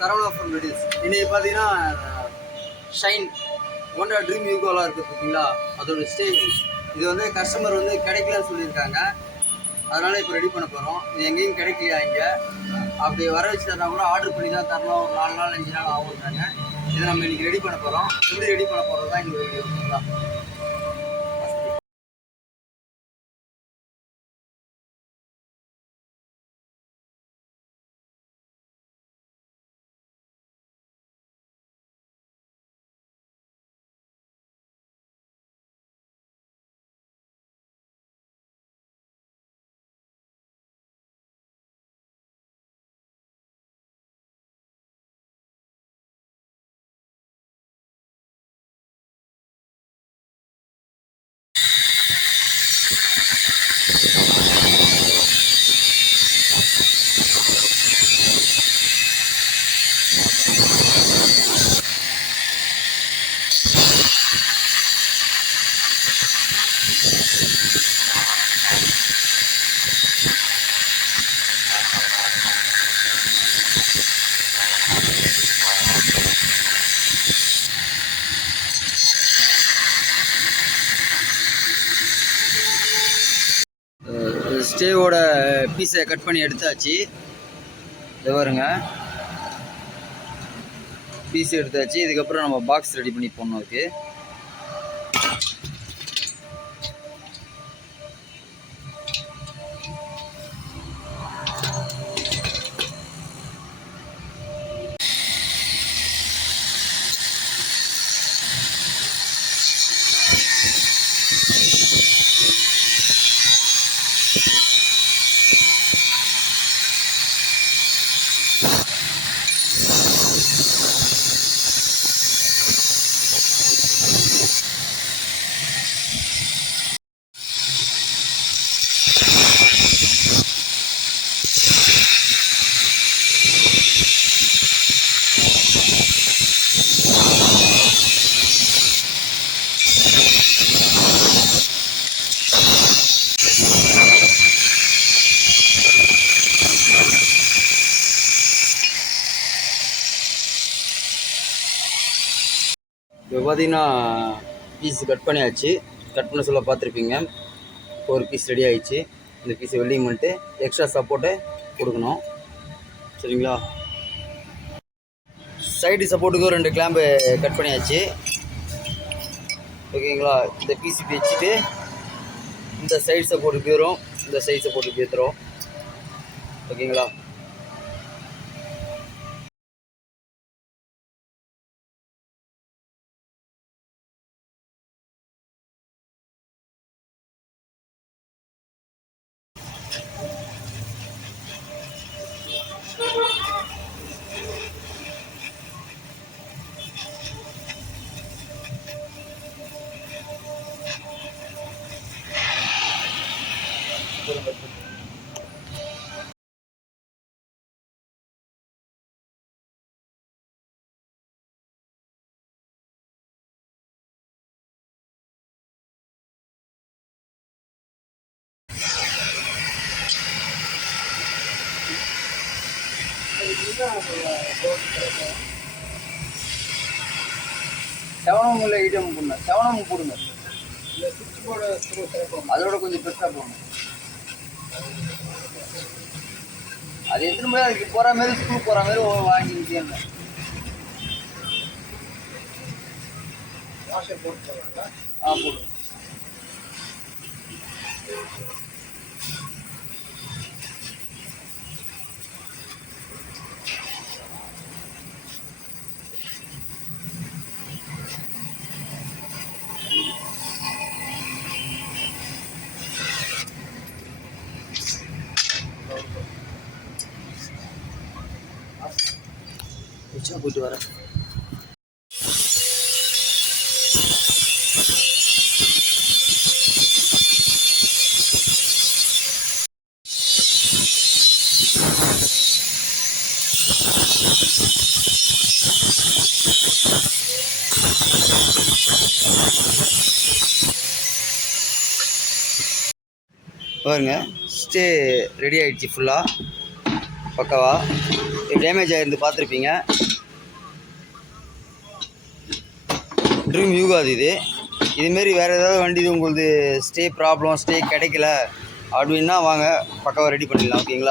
Saravana from reduce. இன்னைக்கு பார்த்தீங்கன்னா shine Honda dream யூகோலாம் இருக்குது பார்த்தீங்களா, அதோட ஸ்டேஜ் இது வந்து கஸ்டமர் வந்து கிடைக்கலன்னு சொல்லியிருக்காங்க. அதனால் இப்போ ரெடி பண்ண போகிறோம். இது எங்கேயும் கிடைக்கலையா இங்கே, அப்படி வர வச்சு தரனா கூட ஆர்டர் பண்ணி தான் தரணும். ஒரு 4 நாள் 5 நாள் ஆகுறாங்க. இதை நம்ம இன்றைக்கி ரெடி பண்ண போகிறோம். எப்படி ரெடி பண்ண போகிறது தான் இந்த வீடியோ ஓகேங்களா. ஸ்டேவோட பீஸை கட் பண்ணி எடுத்தாச்சு. இது பாருங்க, பீஸ் எடுத்தாச்சு. இதுக்கப்புறம் நம்ம பாக்ஸ் ரெடி பண்ணி போடணும். அதுக்கு இப்போ பார்த்தீங்கன்னா பீஸ் கட் பண்ணியாச்சு. கட் பண்ண சொல்ல பார்த்துருப்பீங்க. ஒரு பீஸ் ரெடி ஆகிடுச்சு. இந்த பீஸை வெல்டிங் பண்ணிட்டு எக்ஸ்ட்ரா சப்போர்ட்டை கொடுக்கணும். சரிங்களா. சைடு சப்போர்ட்டுக்கு 2 கிளாம்பு கட் பண்ணியாச்சு. ஓகேங்களா. இந்த பீஸ் வச்சுட்டு இந்த சைடு சப்போர்ட்டுக்கு ஏறும், இந்த சைடு சப்போர்ட்டுக்கு ஏற்றுறோம். ஓகேங்களா. செவனம் இல்லை, ஐட்டம் போடணும். செவனம் போடுங்க. இல்லை சுவிட்ச் போர்டு அதோட கொஞ்சம் பெருசாக போடணும். அது எத்தனை மாதிரி அதுக்கு போகிற மாதிரி ஸ்கூல் போகிற மாதிரி வாங்கிக்கிட்டேன். போட்டு போடுங்க. போயிட்டு வரேன். பாருங்க, ஸ்டே ரெடி ஆயிடுச்சு ஃபுல்லாக. பக்காவா. இது டேமேஜ் ஆகிருந்து பார்த்துருப்பீங்க. ட்ரீம் யூகோ அது. இதுமாரி வேறு ஏதாவது வண்டி உங்களுக்கு ஸ்டே ப்ராப்ளம் கிடைக்கல அப்படின்னா வாங்க, பக்காவாக ரெடி பண்ணிடலாம். ஓகேங்களா.